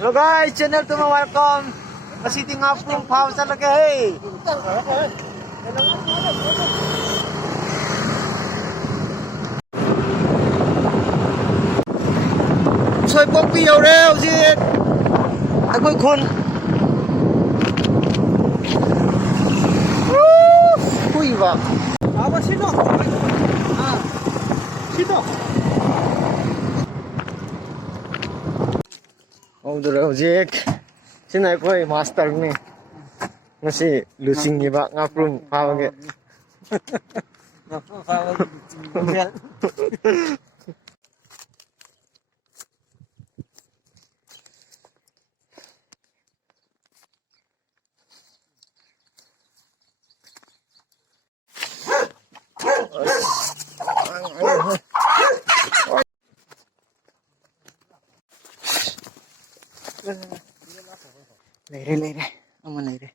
Hello guys, channel to welcome. Masiti Ngaprum Phaba tansalak hey. Usoipokpida yore hojik. Akoi khun. Hui ba. Phaba sino? Sino? Audura hojik. Sina koi master ni. Ngasi lusing iba Ngaprum Phaba ge. Ngaprum Phaba tinggal. Leire, aman leire.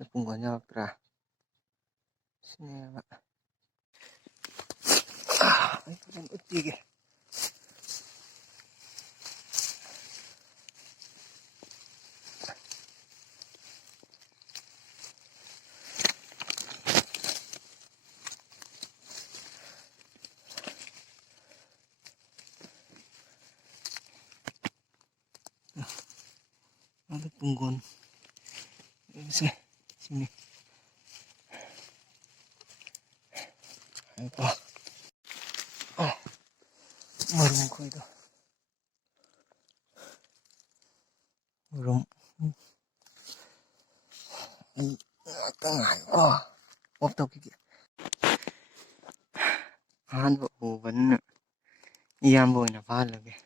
Tepung banyak tra. Sini pak. Itu kan uti ke. Ada punggun. Sini. Apa? Oh, marung ko itu. Marung. Ay, tengah. Oh, opto kiki. Han bộ vẫn yam bồi là phá là cái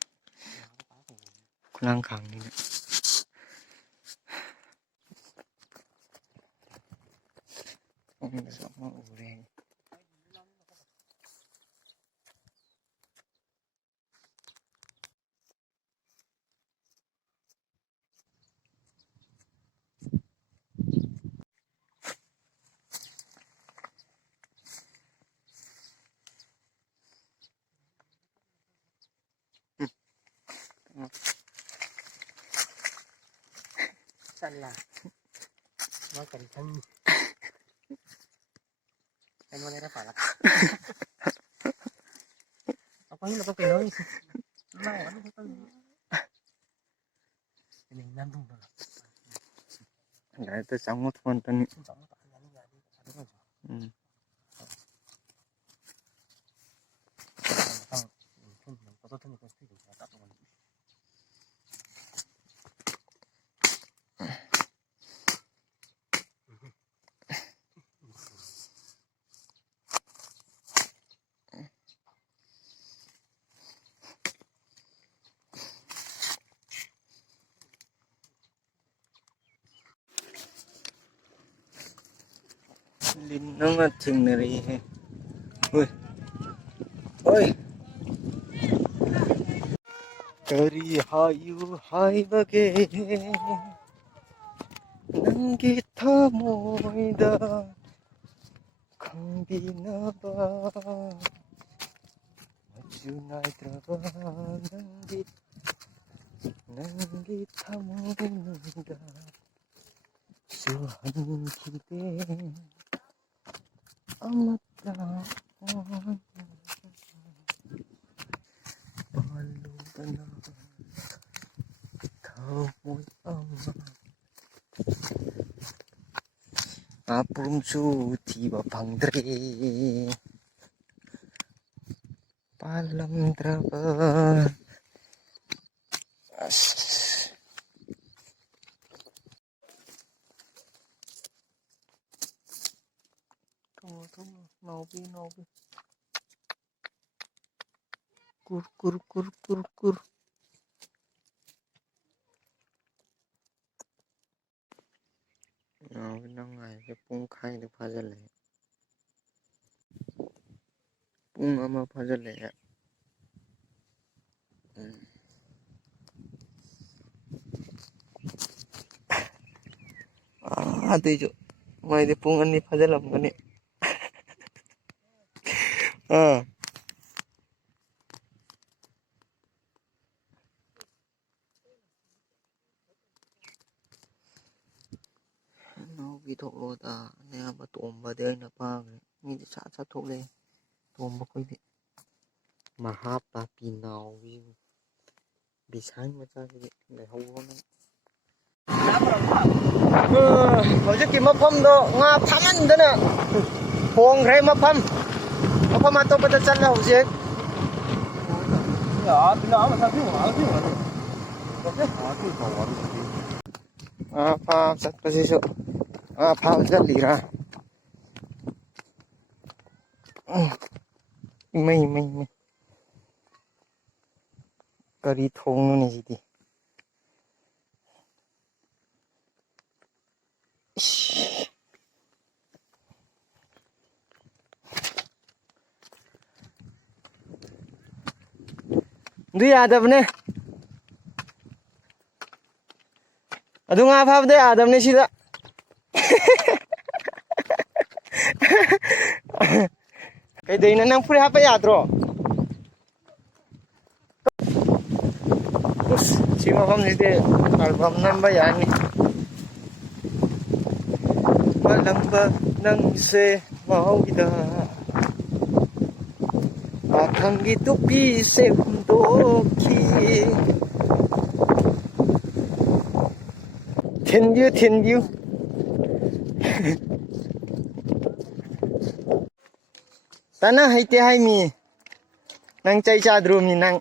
lang khẳng đi nữa. Ông là sợ mà ủ đen. Tansalak. Makan kan. Kan mana ada palak. Apa ini apa penuh? Mau kan kita. Ini nandung dah. Nggak itu sangat spontan. Linh nó mà chừng này đi. Ui. Ôi. Kari hayu hai bage. Nangi thamoida. Khambina ba. Majunai traba nangi thamoida. Suhan kite. Amata palu tanah kau moi ama Ngaprum su tiba pangdre palam traba tunggu naubi kur naubi nang ngày cái pung khai được phá ra lệ pung ama phá ra lệ tôi chỗ ngoài thì pung anh đi phá ra làm cái này ꯊꯣꯛꯄꯤ ꯊꯣꯛꯂꯣꯗ ꯑꯌꯥꯝꯕ ꯇꯣꯝꯕꯗꯤ ꯑꯩꯅ ꯄꯥꯈ꯭ꯔꯦ ꯃꯤꯗꯤ ꯁꯥꯠ ꯊꯣꯛꯂꯦ ꯇꯣꯝꯕ ꯈꯣꯏꯗꯤ ꯃꯍꯥꯞꯄ ꯄꯤꯅꯥꯎꯕꯤ ꯕꯤꯁꯥꯏ ꯃꯆꯥꯁꯤꯗꯤ ꯂꯩꯍꯧꯕꯅ ꯍꯧꯖꯤꯛꯀꯤ ꯃꯐꯝꯗꯣ ꯉꯥ ꯐꯥꯃꯟꯗꯅ ꯍꯣꯡꯈ꯭ꯔꯦ ꯃꯐꯝ ꯑꯇꯣꯞꯄꯗ ꯆꯠꯂꯦ ꯍꯧꯖꯤꯛ ꯐꯥꯕ ꯆꯠꯄꯁꯤꯁꯨ ꯐꯥꯕ ꯆꯠꯂꯤꯔꯥ ꯃꯩ ꯀꯔꯤ ꯊꯣꯡꯅꯣꯅꯦ ꯁꯤꯗꯤ ꯑꯗꯨ ꯌꯥꯗꯕꯅꯦ ꯑꯗꯨ ꯉꯥ ꯐꯥꯕꯗ ꯌꯥꯗꯕꯅꯦ ꯁꯤꯗ ꯀꯩꯗꯧꯅꯣ ꯅꯪ ꯐꯨꯔꯤꯠ ꯍꯥꯞꯄ ꯌꯥꯗ꯭ꯔꯣ ꯁꯤ ꯃꯐꯝꯁꯤꯗꯤ ꯑꯜꯕꯝ ꯅꯝꯕ ꯌꯥꯅꯤ ꯃꯥꯂꯪꯕ ꯅꯪꯁꯦ ꯃꯍꯧꯗ ꯄꯥꯈꯪꯒꯤ ꯇꯨꯄꯤꯁꯦ ꯍꯨꯟꯗꯣꯛꯈꯤ ꯊꯤꯟꯕꯤꯌꯨ ꯇꯅ ꯍꯩꯇꯦ ꯍꯥꯏꯃꯤ ꯅꯪ ꯆꯩ ꯆꯥꯗ꯭ꯔꯣꯃꯤ ꯅꯪ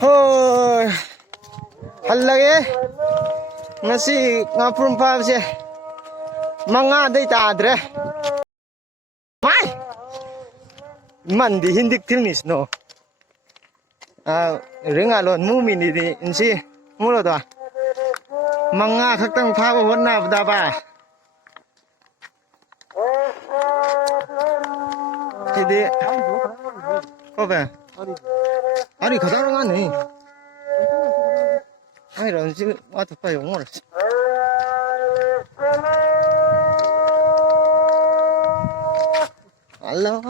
ꯍꯣꯏ ꯍꯜꯂꯒꯦ ꯉꯁꯤ ꯉꯥꯄ꯭ꯔꯨꯝ ꯐꯥꯕꯁꯦ 5ꯗꯩ ꯇꯥꯗ꯭ꯔꯦ ꯃꯟꯗꯤ ꯍꯤꯟꯗꯤꯛ ꯊꯤꯜꯅꯤꯁꯅꯣ ꯔꯤꯡꯉꯥꯂꯣꯟ ꯃꯨꯃꯤꯅꯤꯗꯤ ꯏꯟꯁꯤ ꯃꯨꯔꯣꯗꯣ 5 ꯈꯛꯇꯪ ꯐꯥꯕ ꯍꯣꯠꯅꯕꯗꯕ ꯁꯤꯗꯤ ꯀꯣꯕꯦ 아니 가다랑하네 아니라 지금 와도 봐요 오늘 알라